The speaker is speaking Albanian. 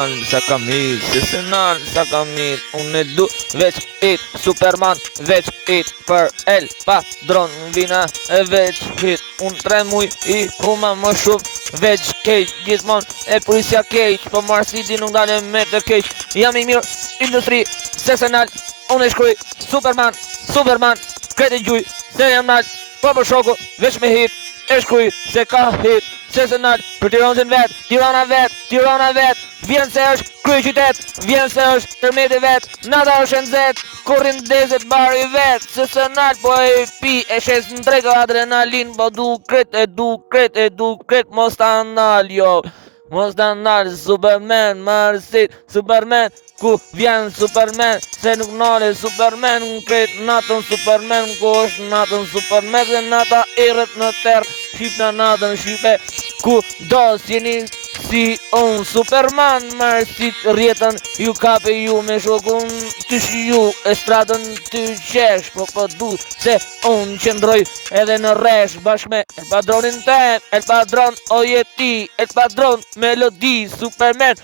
Sa kam hit, se nal, sa kam hit. Unë e du veç hit, Superman veç hit. Për El Padron vina e veç hit. Unë 3 muj i huma më shumë veç keq. Gjithmon e prisja keq, po Marsidi nuk dale me të keq. Jam i mirë, industri, Arsenal. Unë e shkruj Superman, kredi gjuj, se jam nal. Po për shoku, veç me hit, e shkruj se ka hit. Arsenal, për Tirana vet, vjen se është krye qytet, vjen se është tërmeti vet, nata është nxet, kurrin dezet bari vet, Arsenal po e pi, e shes në drejtë adrenalin, po du kret, mos ta nal jo. Mos ta nal Superman, Marsit, Superman, ku vjen Superman, se nuk nale Superman, kret natën Superman, ku është natën Superman, dhe nata erët në terë, shqip në natën shqipe, ku do s'jeni si unë Superman, Marsit rjetën, ju kape ju me shokun, tysh ju e stratën të qesh, po du se unë qëndroj edhe në resh, bashkë me El Padronin tem, El Padron o jeti, El Padron melodi, Superman,